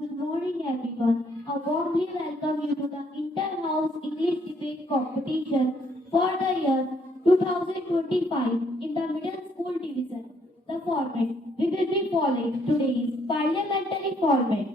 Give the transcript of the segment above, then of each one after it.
Good morning, everyone. I warmly welcome you to the Inter-House English Debate Competition for the year 2025 in the Middle School Division. The format we will be following today is Parliamentary format.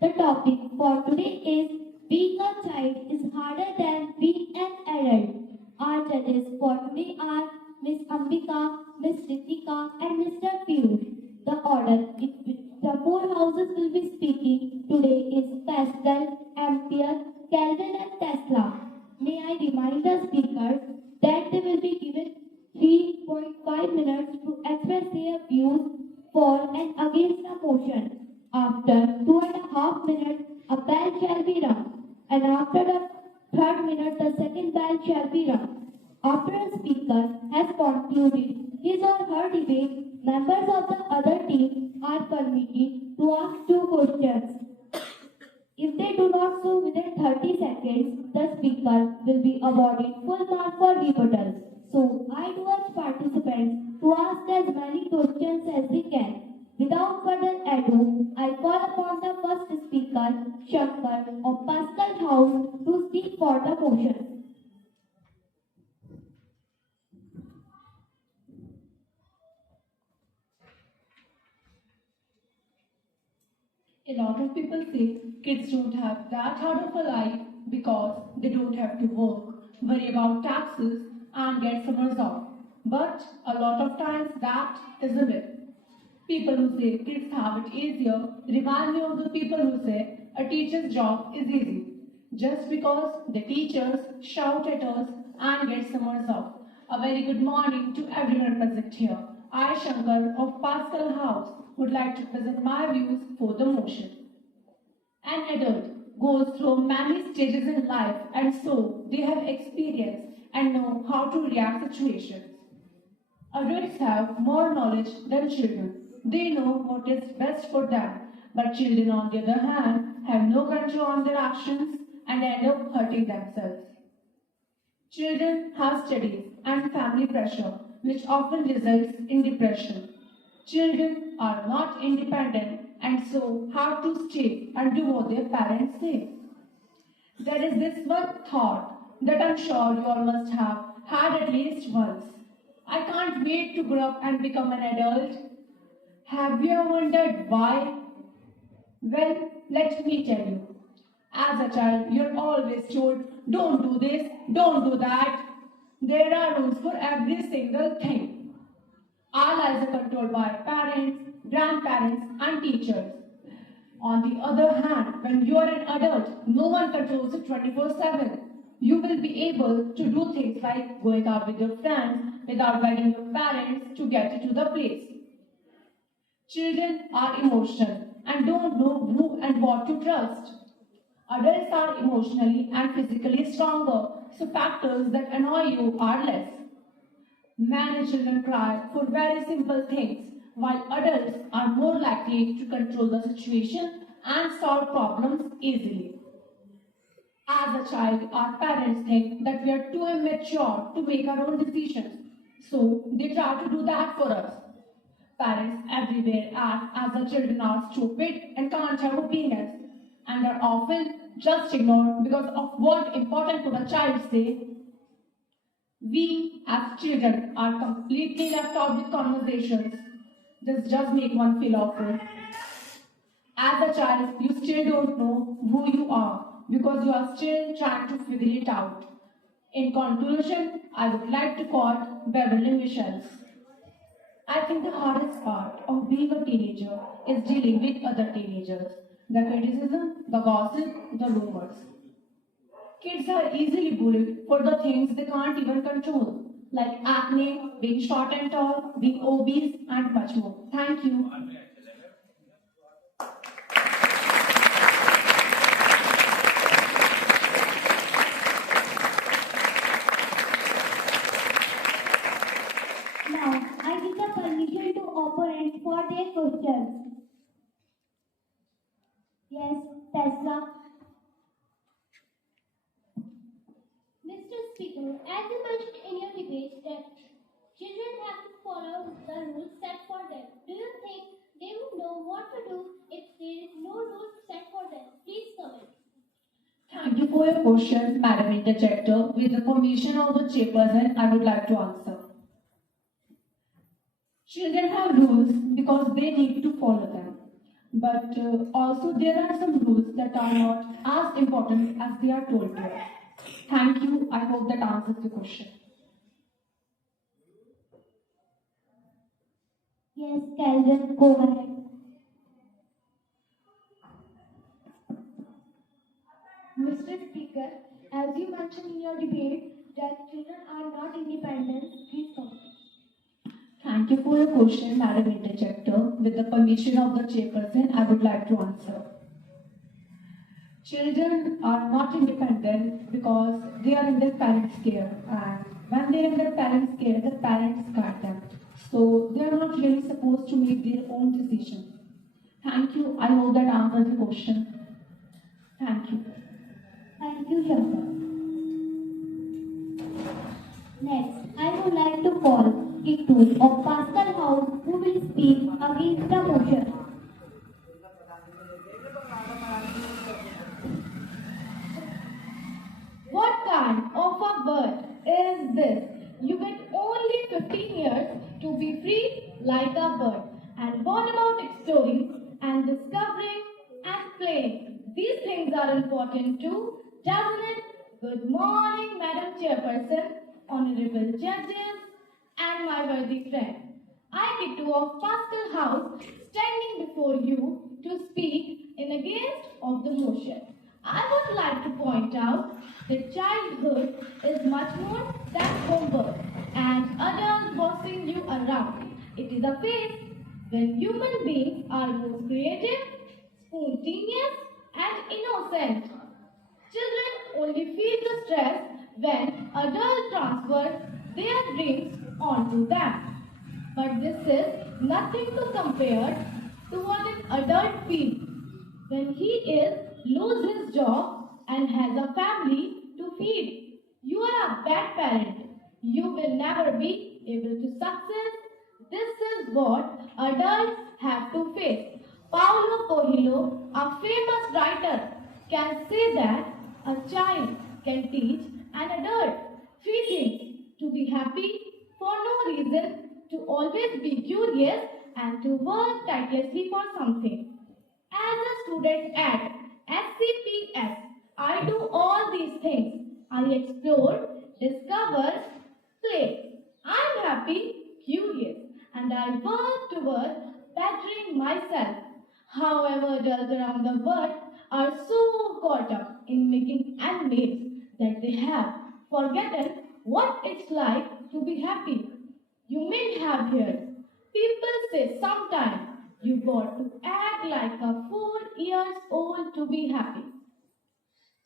The topic for today is being a child is harder than being an adult. Our judges for today are Miss Ambika, Miss Ritika, and Mr. Piyush. The order in which the four houses will be speaking today is Pascal, Ampere, Kelvin, and Tesla. May I remind the speakers that they will be given 3.5 minutes to express their views for and against the motion. After 2.5 minutes, a bell shall be rung, and after the third minute, the second bell shall be rung. After a speaker has concluded his or her debate, members of the other team are permitted to ask two questions. If they do not so within 30 seconds, the speaker will be awarded full mark for rebuttal. So I do urge participants to ask as many questions as they can. Without further ado, I call upon the first speaker, Shanker of Pascal House, to speak for the motion. A lot of people say kids don't have that hard of a life because they don't have to work, worry about taxes, and get summers off. But a lot of times that is a myth. People who say kids have it easier remind me of the people who say a teacher's job is easy just because the teachers shout at us and get summers off. A very good morning to everyone present here. I, Shankar of Pascal House, would like to present my views for the motion. An adult goes through many stages in life and so they have experience and know how to react to situations. Adults have more knowledge than children. They know what is best for them. But children, on the other hand, have no control on their actions and end up hurting themselves. Children have studies and family pressure, which often results in depression. Children are not independent and so have to stay and do what their parents say. There is this one thought that I'm sure you all must have had at least once. I can't wait to grow up and become an adult. Have you ever wondered why? Well, let me tell you. As a child, you're always told, don't do this, don't do that. There are rules for every single thing. Our lives are controlled by parents, grandparents, and teachers. On the other hand, when you are an adult, no one controls you 24/7. You will be able to do things like going out with your friends without begging your parents to get you to the place. Children are emotional and don't know who and what to trust. Adults are emotionally and physically stronger, so factors that annoy you are less. Many children cry for very simple things, while adults are more likely to control the situation and solve problems easily. As a child, our parents think that we are too immature to make our own decisions, so they try to do that for us. Parents everywhere act as the children are stupid and can't have opinions, and are often just ignored because of what important could a child say. We as children are completely left out with conversations. This does make one feel awful. As a child, you still don't know who you are because you are still trying to figure it out. In conclusion, I would like to quote Beverly Michels. I think the hardest part of being a teenager is dealing with other teenagers. The criticism, the gossip, the rumors. Kids are easily bullied for the things they can't even control, like acne, being short and tall, being obese, and much more. Thank you. Now, I give the permission to opponents for their questions. Yes, Tesla. Mr. Speaker, as you mentioned in your debate that children have to follow the rules set for them, do you think they would know what to do if there is no rules set Thank you for your questions, Madam Interjector. With the permission of the chairperson, I would like to answer. Children have rules because they need to follow them. But also there are some rules that are not as important as they are told to us. Thank you. I hope that answers the question. Yes, Kelvin, go ahead. Mr. Speaker, as you mentioned in your debate that children are not independent, please continue. Thank you for your question, Madam Interjector. With the permission of the chairperson, I would like to answer. Children are not independent because they are in their parents' care, and when they are in their parents' care, the parents guide them. So they are not really supposed to make their own decisions. Thank you. I hope that answers the question. Thank you. Thank you, Shanker. Next, I would like to call Kittu of Pascal House who will speak against the motion. What kind of a bird is this? You get only 15 years to be free like a bird. And what about exploring and discovering and playing? These things are important too, doesn't it? Good morning, Madam Chairperson, honorable judges, and my worthy friend. I, Kittu of Pascal House, standing before you to speak in against of the motion. I would like to point out that childhood is much more than homework and adults bossing you around. It is a phase when human beings are most creative, spontaneous, and innocent. Children only feel the stress when adults transfer their dreams onto them. But this is nothing to compare to what an adult feels when he is lose his job and has a family to feed. You are a bad parent. You will never be able to succeed. This is what adults have to face. Paulo Coelho, a famous writer, can say that a child can teach an adult three things: to be happy for no reason, to always be curious, and to work tirelessly for something. As a student at SCPS, I do all these things. I explore, discover, play. I'm happy, curious, and I work towards bettering myself. However, adults around the world are so caught up in making enemies that they have forgotten what it's like to be happy. You may have heard people say sometimes you got to act like a 4 years old to be happy.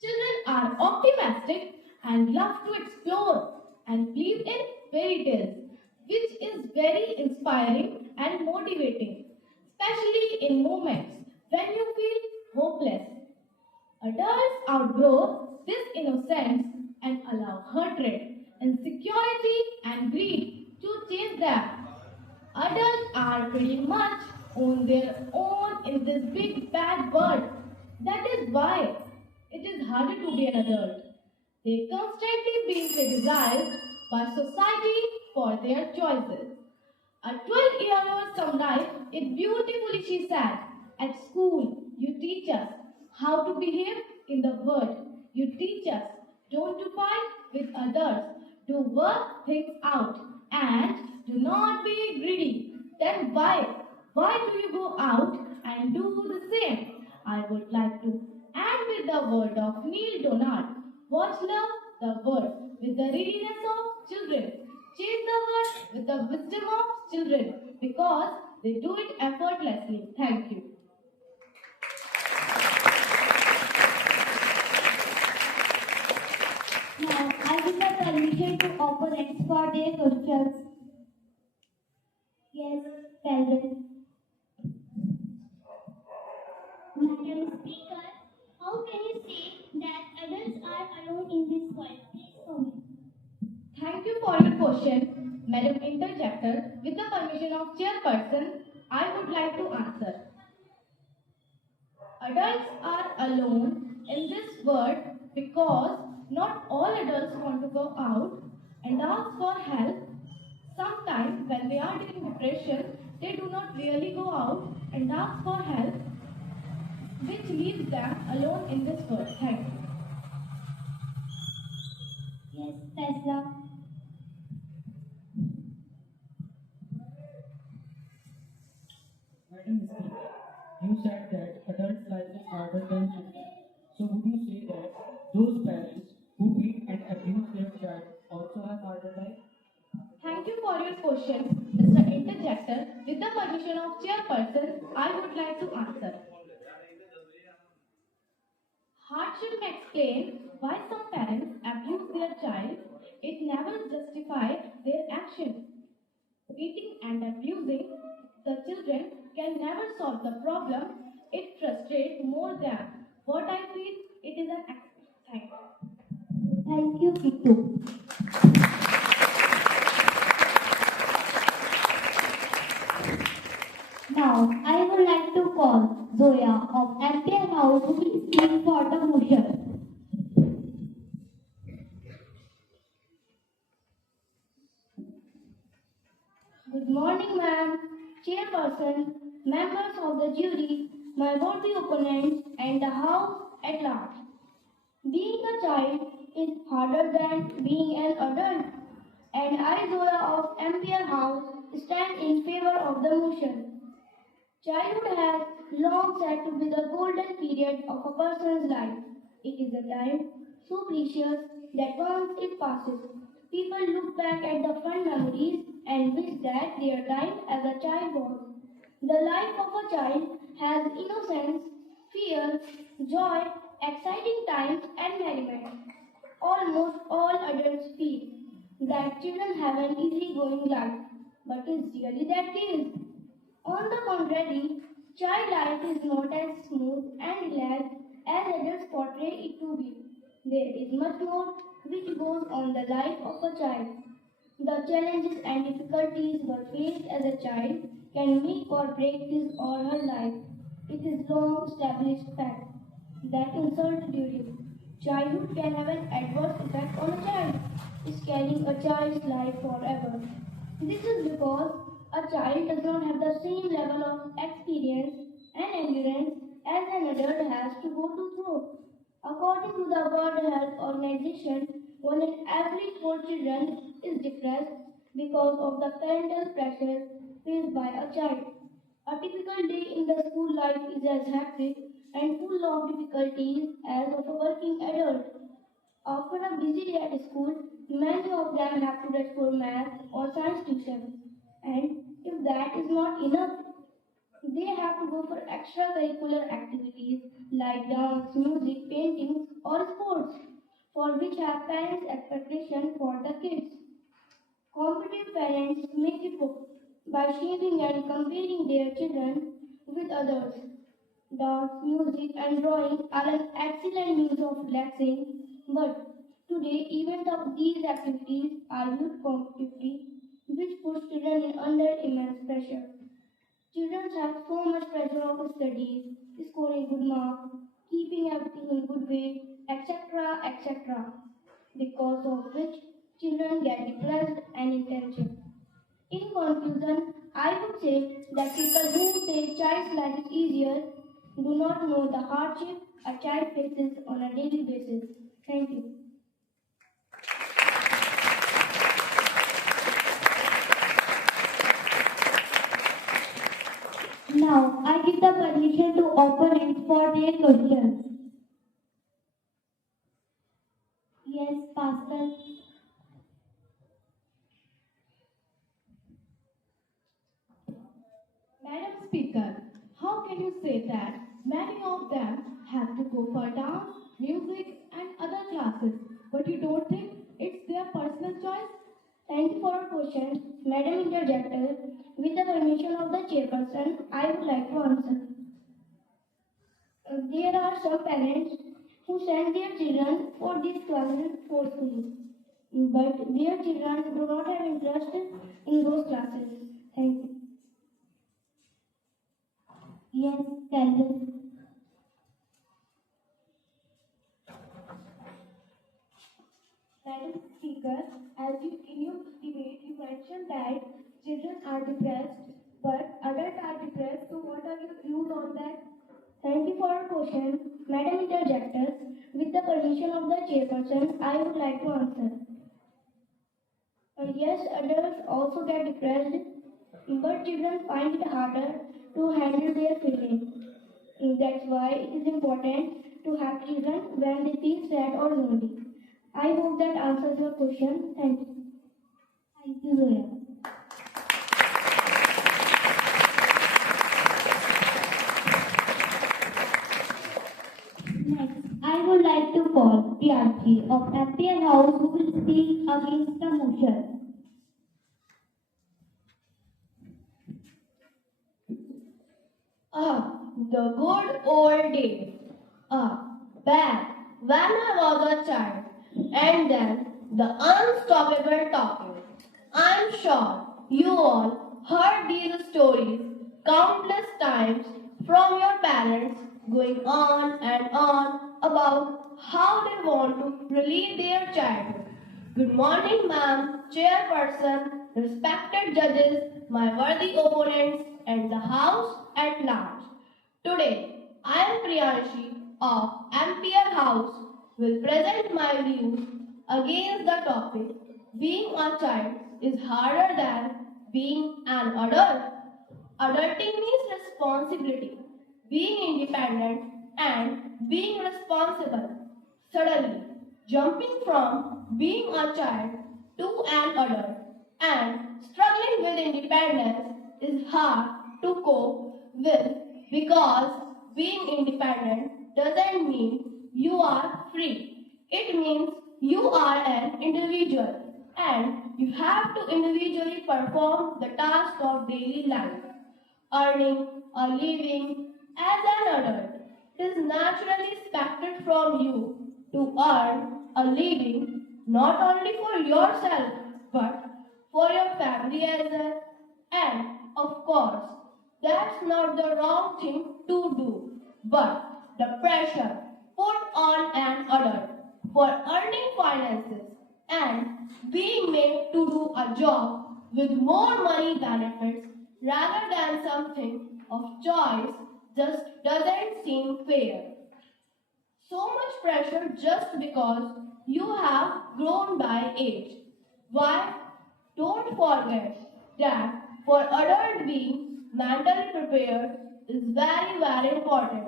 Children are optimistic and love to explore and believe in fairy tales, which is very inspiring and motivating, especially in moments when you feel hopeless. Adults outgrow this innocence and allow hatred, insecurity, and greed to chase them. Adults are pretty much on their own in this big bad world. That is why it is harder to be an adult. They constantly being criticized by society for their choices. A 12-year-old summarized it beautifully. She said, "At school, you teach us how to behave in the world. You teach us don't to fight with others, to work things out, and do not be greedy. Then why? Why do you go out and do the same?" I would like to end with the word of Neil Donald. Watch love the world with the readiness of children. Change the world with the wisdom of children because they do it effortlessly. Thank you. Now, I give the permission to opponents for their questions. Yes, Kelvin. Madam Speaker, how can you say that adults are alone in this world? Please comment. Thank you for your question, Madam Interjector. With the permission of Chairperson, I would like to answer. Adults are alone in this world because not all adults want to go out and ask for help. Sometimes, when they are in depression, they do not really go out and ask for help, which leaves them alone in this world. Thank you. Yes, Tesla. Madam Speaker, you said that adult life is harder than children. So would you say that those parents who beat and abuse their child also have harder life? Thank you for your question, Mr. Interjector. With the permission of Chairperson, I would like to answer. Harshit may explain why some parents abuse their child. It never justifies their action. Beating and abusing the children can never solve the problem. It frustrates more than what I feel. It is an accident. Thank you, Kittu. Now, I would like to call Zoya of Ampere House to be speak for the motion. Good morning, ma'am, chairperson, members of the jury, my worthy opponents, and the House at large. Being a child is harder than being an adult, and I, Zoya of Ampere House, stand in favor of the motion. Childhood has long said to be the golden period of a person's life. It is a time so precious that once it passes, people look back at the fond memories and wish that their time as a child was. The life of a child has innocence, fear, joy, exciting times, and merriment. Almost all adults feel that children have an easy-going life, but is really that case? On the contrary, child life is not as smooth and relaxed as adults portray it to be. There is much more which goes on the life of a child. The challenges and difficulties one faced as a child can make or break his or her life. It is long established fact that insult during childhood can have an adverse effect on a child, scarring a child's life forever. This is because a child does not have the same level of experience and endurance as an adult has to go through. According to the World Health Organization, 1 in every 4 children is depressed because of the parental pressure faced by a child. A typical day in the school life is as hectic and full of difficulties as of a working adult. After a busy day at school, many of them have to rush for math or science tuition. And if that is not enough, they have to go for extracurricular activities like dance, music, painting, or sports, for which have parents' expectation for the kids. Competitive parents make it work by shaping and comparing their children with others. Dance, music, and drawing are an excellent means of relaxing, but today even these activities are used competitively, which puts children under immense pressure. Children have so much pressure of studies, scoring good marks, keeping everything in good way, etc., etc., because of which children get depressed and intensive. In conclusion, I would say that people who say child's life is easier do not know the hardship a child faces on a daily basis. Thank you. Now, I give the permission to opponents for their questions. Yes, Pascal. Madam Speaker, how can you say that many of them have to go for dance, music, and other classes, but you don't think it's their personal choice? Thank you for your question, Madam Interjector. With the permission of the chairperson, I would like to answer. There are some parents who send their children for these classes forcefully, but their children do not have interest in those classes. Thank you. Yes, Kelvin. Madam Speaker, in your debate, you mentioned that children are depressed, but adults are depressed. So, what are your views on that? Thank you for your question, Madam Interjector. With the permission of the chairperson, I would like to answer. Yes, adults also get depressed, but children find it harder to handle their feelings. That's why it is important to have children when they feel sad or lonely. I hope that answers your question. Thank you. Thank you, Zoya. Next, I would like to call Priyanshi of Ampere House who will speak against the motion. The good old days. Back when I was a child, and then the unstoppable talking. I'm sure you all heard these stories countless times from your parents going on and on about how they want to relive their childhood. Good morning, ma'am, chairperson, respected judges, my worthy opponents, and the house at large. Today, I am Priyanshi of Ampere House will present my views against the topic being a child is harder than being an adult. Adulting means responsibility, being independent and being responsible. Suddenly, jumping from being a child to an adult and struggling with independence is hard to cope with because being independent doesn't mean you are free. It means you are an individual and you have to individually perform the task of daily life. Earning a living as an adult, it is naturally expected from you to earn a living not only for yourself but for your family as well. And of course, that's not the wrong thing to do, but the pressure put on an adult for earning finances and being made to do a job with more money benefits rather than something of choice just doesn't seem fair. So much pressure just because you have grown by age. Why? Don't forget that for adult being mentally prepared is very, very important.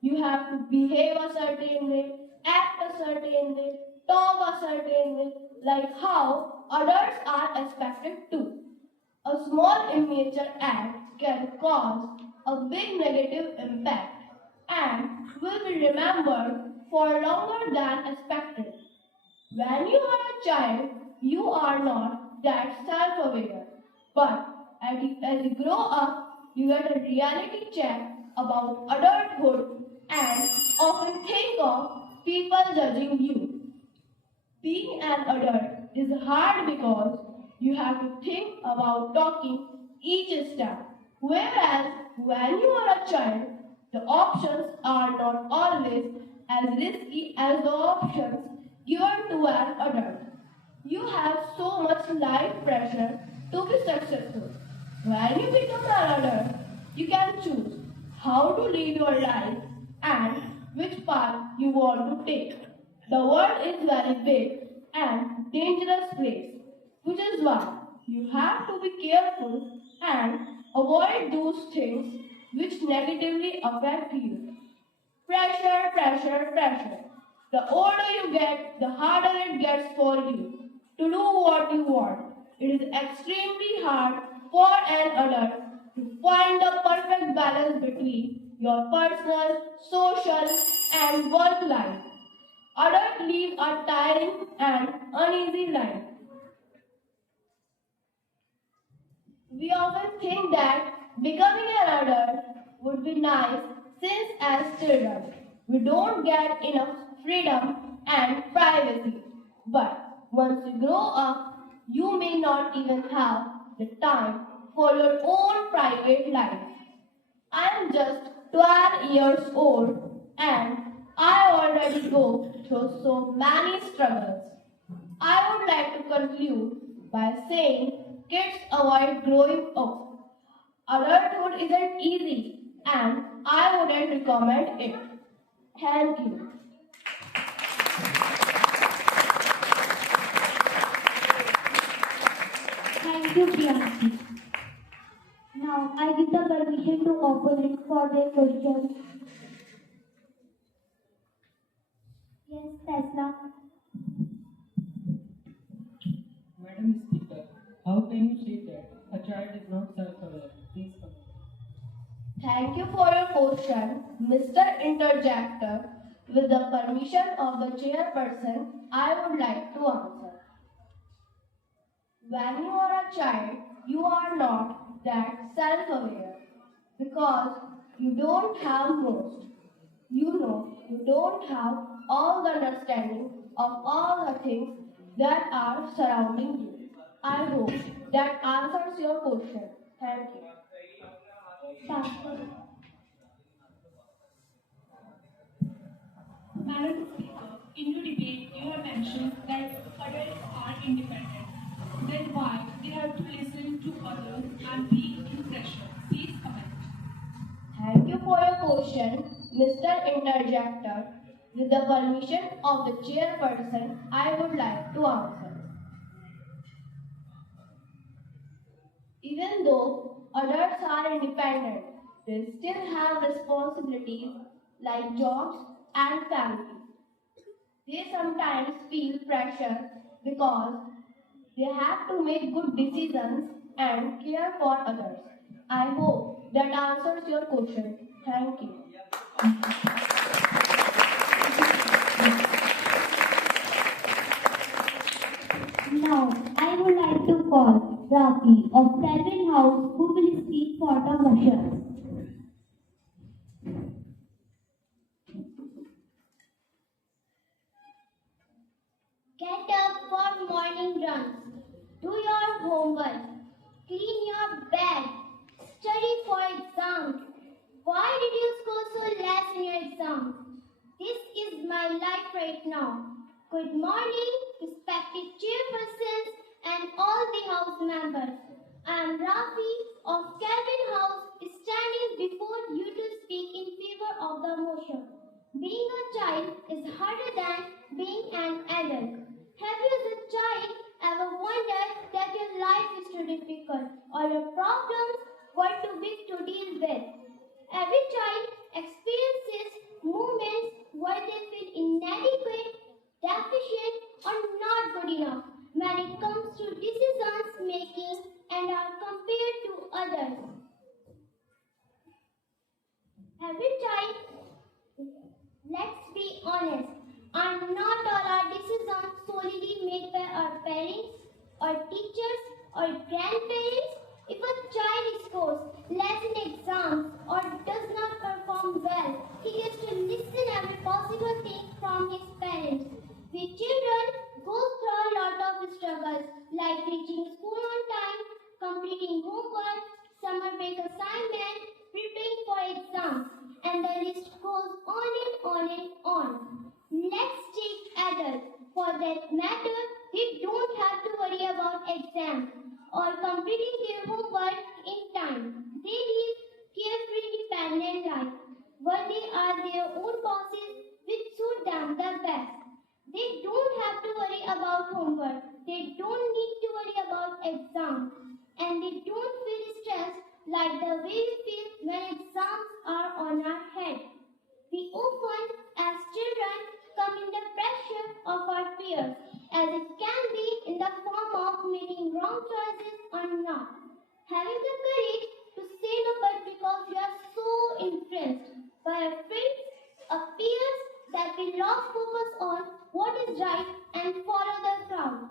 You have to behave a certain way, act a certain way, talk a certain way, like how adults are expected to. A small immature act can cause a big negative impact and will be remembered for longer than expected. When you are a child, you are not that self-aware. But as you grow up, you get a reality check about adulthood and often think of people judging you. Being an adult is hard because you have to think about talking each step. Whereas when you are a child, the options are not always as risky as the options given to an adult. You have so much life pressure to be successful. When you become an adult, you can choose how to live your life and which path you want to take. The world is very big and dangerous place, which is why you have to be careful and avoid those things which negatively affect you. Pressure, pressure, pressure. The older you get, the harder it gets for you to do what you want. It is extremely hard for an adult to find the perfect balance between your personal, social, and work life. Adults live a tiring and uneasy life. We often think that becoming an adult would be nice since as children we don't get enough freedom and privacy. But once you grow up, you may not even have the time for your own private life. I am just 12 years old and I already go through so many struggles. I would like to conclude by saying kids avoid growing up. Adulthood isn't easy and I wouldn't recommend it. Thank you. Thank you, Priyanshi. Now, I give the permission to opponents for their questions. Yes, Tesla. Madam Speaker, how can you say that a child is not self-aware? Please come. Thank you for your question, Mr. Interjector. With the permission of the chairperson, I would like to answer. When you are a child, you are not that self-aware because you don't have most. You know, you don't have all the understanding of all the things that are surrounding you. I hope that answers your question. Thank you. Pascal. Madam Speaker, in your debate, you have mentioned that adults are independent. Then why they have to listen to others and be in pressure? Please comment. Thank you for your question, Mr. Interjector. With the permission of the chairperson, I would like to answer. Even though adults are independent, they still have responsibilities like jobs and family. They sometimes feel pressure because they have to make good decisions and care for others. I hope that answers your question. Thank you. Now, I would like to call Rafi of Kelvin House who will speak for the motion. Get up for morning runs. Do your homework. Clean your bed. Study for exams. Why did you score so less in your exams? This is my life right now. Good morning, respected chairpersons and all the house members. I am Rafi of Kelvin House standing before you to speak in favor of the motion. Being a child is harder than being an adult. Have you as a child ever wondered that your life is too difficult or your problems were too big to deal with? Every child experiences moments where they feel inadequate, deficient, or not good enough when it comes to decisions making and are compared to others. Every child, let's be honest, are not all our decisions solely made by our parents or teachers or grandparents. If a child scores less in exams or does not perform well, he gets to listen every possible thing from his parents. We children go through a lot of struggles like reaching school on time, completing homework, summer break assignment, preparing for exams, and the list goes on and on and on. Let's take adults. For that matter, they don't have to worry about exams or completing their homework in time. They live carefree, independent life where they are their own bosses which suit them the best. They don't have to worry about homework. They don't need to worry about exams. And they don't feel stressed like the way we feel when exams are on our head. We often, as children, come in the pressure of our peers, as it can be in the form of making wrong choices or not. Having the courage to say no but because we are so influenced by our friends, our peers, that we lost focus on what is right and follow the crowd.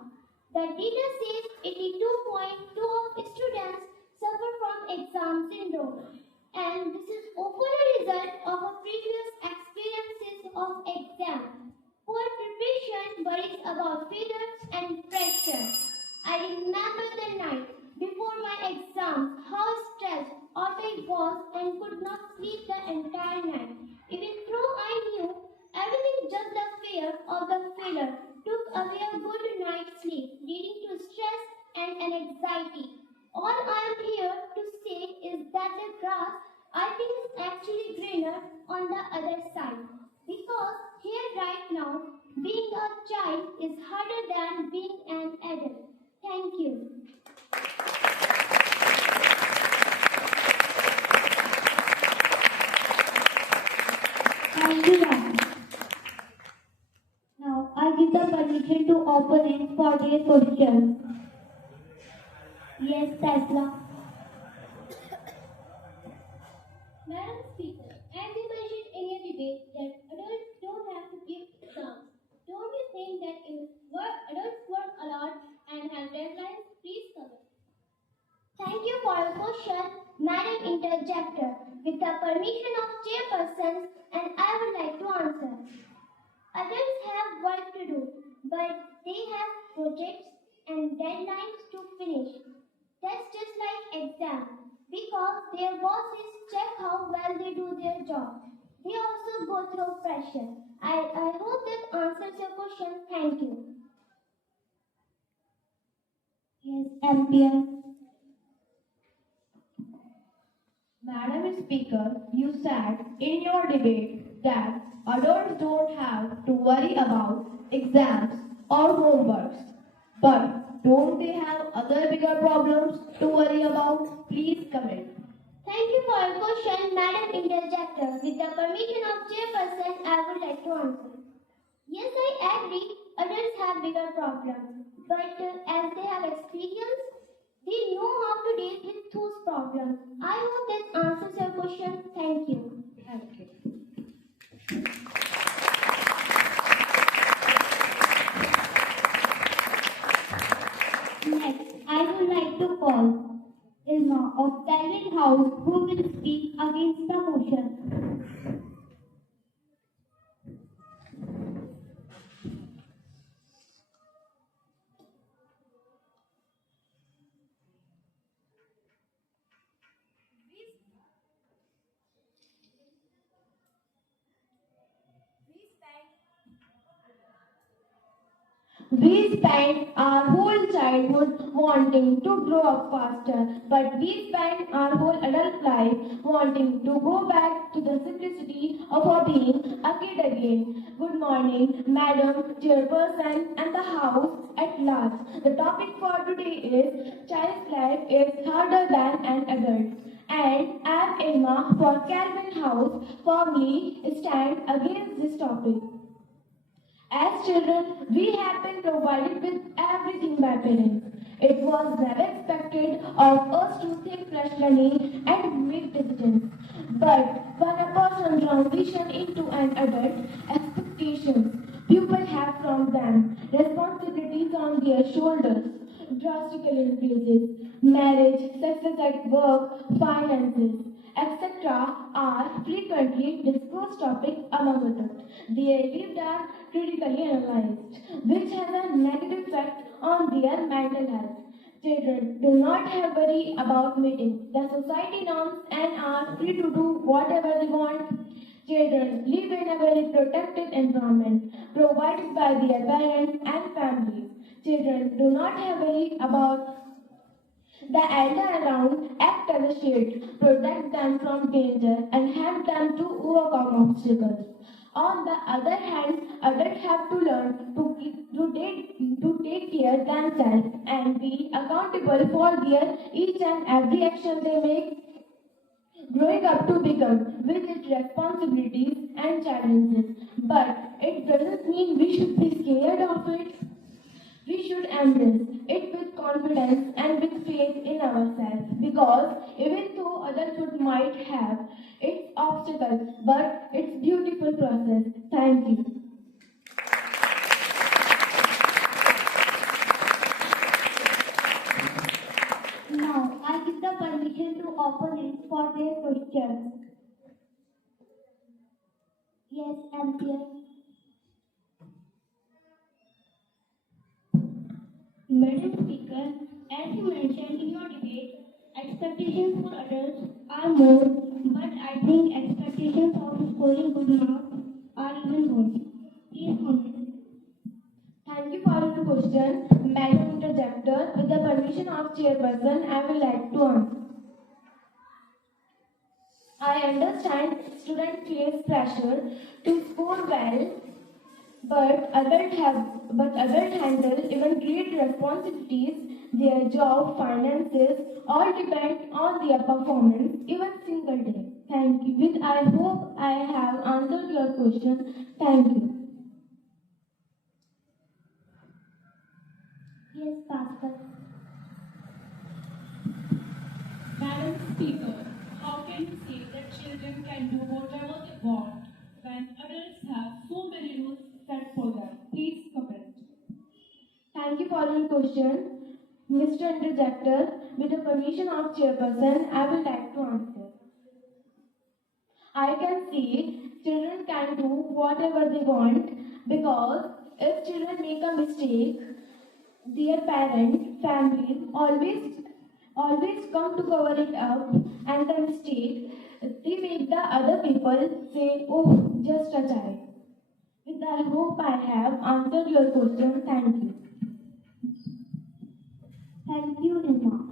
The data says 82.2% of students suffer from exam syndrome. And this is often a result of a previous experiences of exam. Poor preparation worries about failure and pressure. I remember the night before my exam, how stressed out I was and could not sleep the entire night. Even though I knew everything, just the fear of the failure took away a good night's sleep, leading to stress and an anxiety. All I am here to say is that the grass, I think, is actually greener on the other side. Because here right now, being a child is harder than being an adult. Thank you. Thank you, Rafi. Now, I give the permission to opponents for their questions. Yes, Tesla. Madam Speaker, as you mentioned in your debate that adults don't have to give exams, don't you think that if adults work a lot and have deadlines, please cover? Thank you for your question, Madam Interjector. With the permission of chairperson, and I would like to answer. Adults have work to do, but they have projects and deadlines to finish. That's just like exam, because their bosses check how well they do their job. They also go through pressure. I hope that answers your question. Thank you. Yes, Ampere. Madam Speaker, you said in your debate that adults don't have to worry about exams or homeworks. But don't they have other bigger problems to worry about? Please comment. Thank you for your question, Madam Interjector. With the permission of chairperson, I would like to answer. Yes, I agree. Adults have bigger problems, but as they have experience, they know how to deal with those problems. I hope that answers your question. Thank you. Thank you. Next, I would like to call Ilma of Kelvin House who will speak against the motion. We spend our whole childhood wanting to grow up faster, but we spend our whole adult life wanting to go back to the simplicity of our being a kid again. Good morning, Madam, Chairperson, and the House at large. The topic for today is Child's life is harder than an adult. And I am Ilma for Kelvin House, firmly stand against this topic. As children, we have been provided with everything by parents. It was never expected of us to think rationally and make decisions. But when a person transitions into an adult, expectations people have from them, responsibilities on their shoulders, drastically increases. Marriage, success at work, finances, etc. are frequently discussed topics among adults. Their lives are critically analyzed, which has a negative effect on their mental health. Children do not have worry about meeting the society norms and are free to do whatever they want. Children live in a very protected environment provided by their parents and families. Children do not have worry about the elder around act as a shield, protect them from danger, and help them to overcome obstacles. On the other hand, adults have to learn to take care themselves and be accountable for their each and every action they make. Growing up to become with its responsibilities and challenges, but it doesn't mean we should be scared of it. We should embrace it with confidence and with faith in ourselves, because even though adulthood might have its obstacles, but it's beautiful process. Thank you. Now, I give the permission to opponents for their questions. Yes, Ampere. Madam Speaker, as you mentioned in your debate, expectations for adults are more, but I think expectations of scoring good marks are even more. Please comment. Thank you for your question. Madam Interjector, with the permission of Chairperson, I would like to answer. I understand students face pressure to score well, but adults handle even great responsibilities. Their job, finances, all depend on their performance, even single day. Thank you. With I hope I have answered your question. Thank you. Yes, Pascal. Madam Speaker, how can you say that children can do whatever they want when adults have so many rules set for them? Please comment. Thank you for your question. Mr. Interjector, with the permission of Chairperson, I would like to answer. I can say children can do whatever they want because if children make a mistake, their parent, family always come to cover it up, and the mistake they make the other people say, oh, just a child. With that, I hope I have answered your question. Thank you. Thank you, Ilma.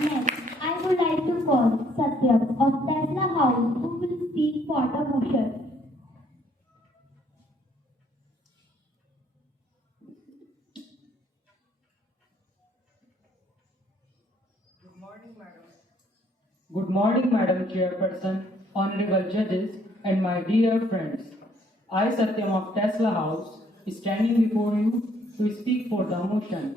Next, I would like to call Satyam of Tesla House who will speak for the motion. Good morning, Madam Chairperson, honorable judges, and my dear friends. I, Satyam of Tesla House, is standing before you to speak for the motion.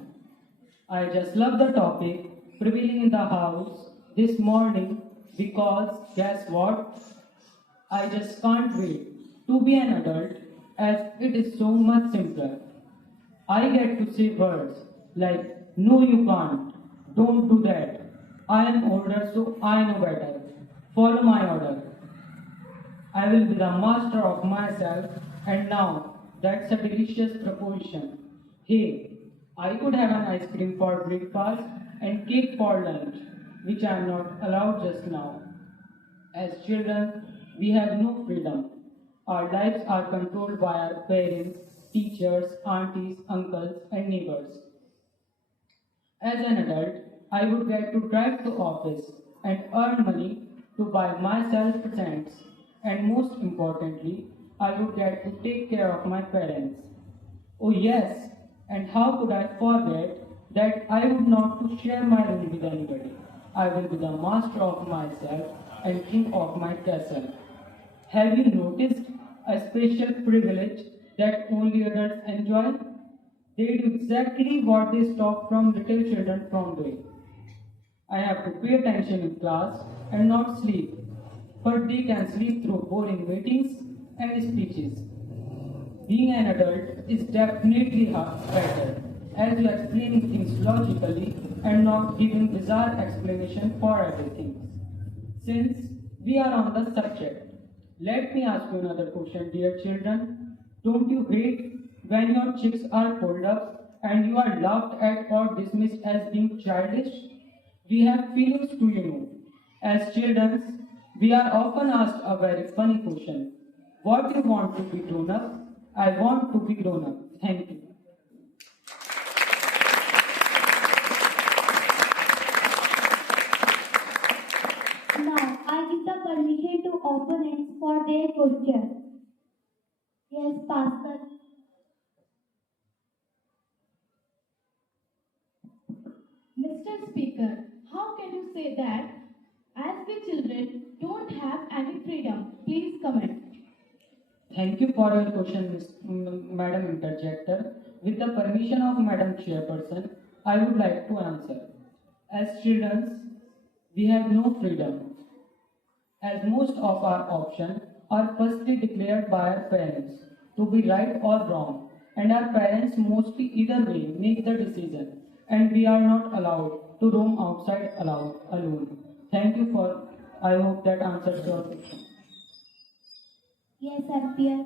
I just love the topic prevailing in the House this morning because guess what? I just can't wait to be an adult as it is so much simpler. I get to say words like, no you can't, don't do that. I am older so I know better. Follow my order. I will be the master of myself, and now that's a delicious proposition. Hey, I could have an ice cream for breakfast and cake for lunch, which I am not allowed just now. As children, we have no freedom. Our lives are controlled by our parents, teachers, aunties, uncles, and neighbors. As an adult, I would get to drive to office and earn money to buy myself presents, and most importantly, I would get to take care of my parents. Oh yes, and how could I forget that I would not to share my room with anybody. I will be the master of myself and king of my castle. Have you noticed a special privilege that only adults enjoy? They do exactly what they stop from little children from doing. I have to pay attention in class and not sleep, but they can sleep through boring meetings and speeches. Being an adult is definitely better, as you are explaining things logically and not giving bizarre explanation for everything. Since we are on the subject, let me ask you another question, dear children. Don't you hate when your cheeks are pulled up and you are laughed at or dismissed as being childish? We have feelings too, you know. As children, we are often asked a very funny question. What do you want to be grown up? I want to be grown up. Thank you. Now, I give the permission to opponents for their question. Yes, Pascal. Mr. Speaker, how can you say that as we children don't have any freedom? Please comment. Thank you for your question, Madam Interjector. With the permission of Madam Chairperson, I would like to answer. As children, we have no freedom, as most of our options are firstly declared by our parents to be right or wrong, and our parents mostly either way make the decision, and we are not allowed to roam outside alone. Thank you for, I hope that answers your question. Yes, Ampere.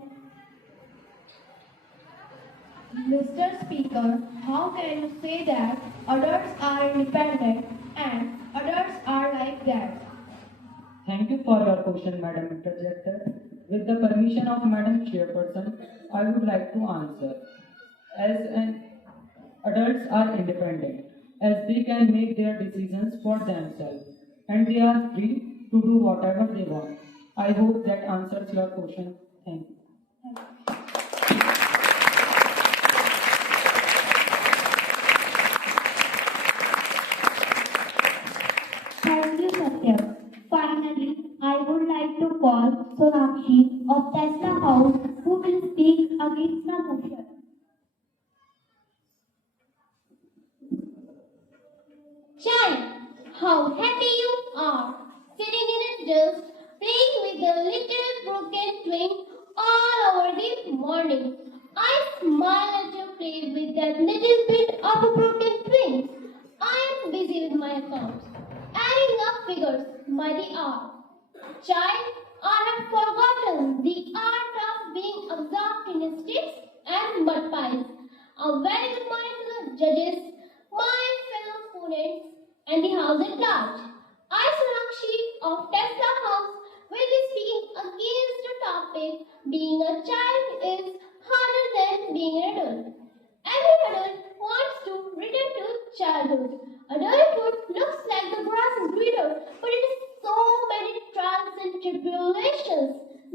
Mr. Speaker, how can you say that adults are independent and adults are like that? Thank you for your question, Madam Interjector. With the permission of Madam Chairperson, I would like to answer. As an adults are independent, as they can make their decisions for themselves, and they are free to do whatever they want. I hope that answers your question. Thank you. Thank you, Satyam. Finally, I would like to call Sonakshi of Tesla House who will speak against the motion. Child, how happy you are, sitting in a dust, playing with a little broken twin all over the morning. I smile at your play with that little bit of a broken twin. I am busy with my accounts, adding up figures by the hour. Child, I have forgotten the art of being absorbed in sticks and mud pies. A very good morning to the judges, my fellow students, and the house at large. I, Sonakshi of Tesla House, will be speaking against the topic being a child is harder than being an adult. Every adult wants to return to childhood. Adulthood looks like the grass is greener, but it is so many trials and tribulations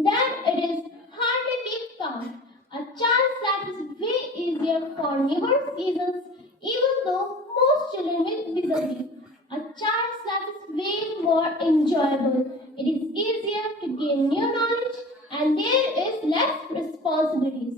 that it is hardly keep count. A child's life is way easier for numerous reasons, even though most children will disagree. A child's life is way more enjoyable. It is easier to gain new knowledge and there is less responsibilities.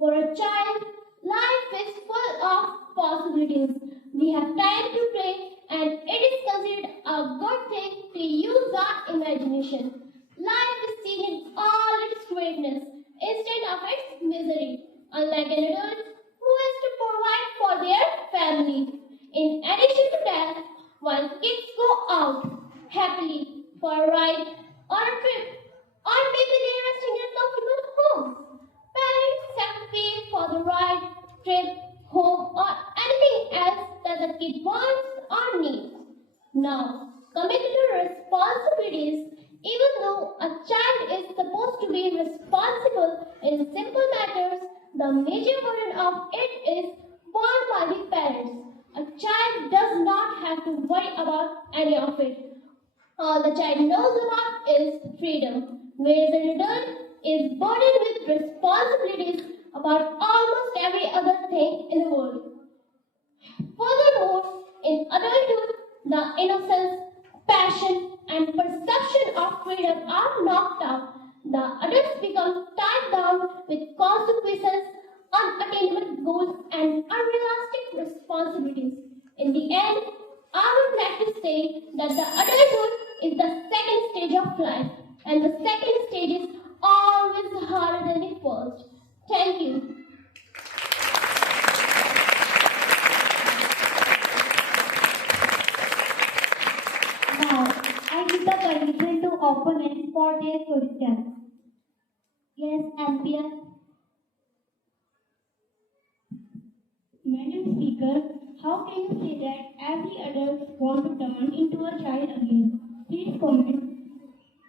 For a child, life is full of possibilities. We have time to play and it is considered a good thing to use our imagination. Life is seen in all its greatness instead of its misery, unlike an adult who has to provide for their family. In addition to that, while kids go out happily for a ride or a trip, or maybe they are resting in comfortable homes, parents have to pay for the ride, trip, home, or anything else that the kid wants or needs. Now, coming to the responsibilities, even though a child is supposed to be responsible in simple matters, the major burden of it is borne by the parents. A child does not have to worry about any of it. All the child knows about is freedom, whereas an adult is burdened with responsibilities about almost every other thing in the world. Furthermore, in adulthood, the innocence, passion, and perception of freedom are knocked out. The adults become tied down with consequences, unattainable goals, and unrealistic responsibilities. In the end, I would like to say that the adulthood is the second stage of life, and the second stage is always harder than the first. Thank you. Now, I give the permission to opponents for their questions. Yes, Ampere. Madam Speaker, how can you say that every adult wants to turn into a child again? Please comment.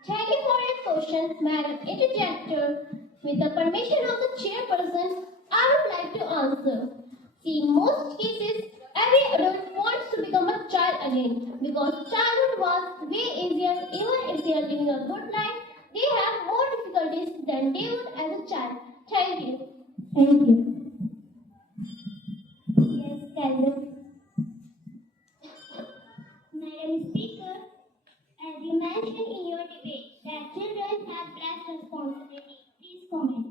Thank you for your question, Madam Interjector. With the permission of the chairperson, I would like to answer. See, in most cases, every adult wants to become a child again because childhood was way easier. Even if they are living a good life, they have more difficulties than they would as a child. Thank you. Thank you. Yes, Kelvin. Madam Speaker, as you mentioned in your debate that children have less responsibility, please comment.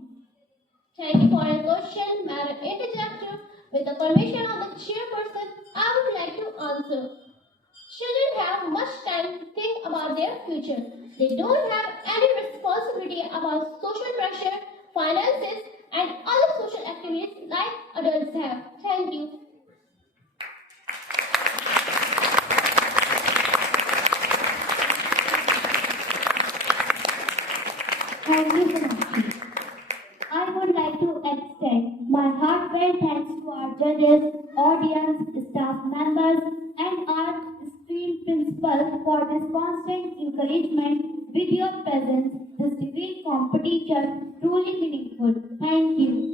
Thank you for your question, Madam Interjector. With the permission of the chairperson, I would like to answer. Children have much time to think about their future. They don't have any responsibility about social pressure, finances, and other social activities like adults have. Thank you. Thank you, Sonakshi. I would like to extend my heartfelt thanks to our judges, audience, staff members, and our esteemed principal for this constant encouragement With your presence, this debate competition truly meaningful. Thank you.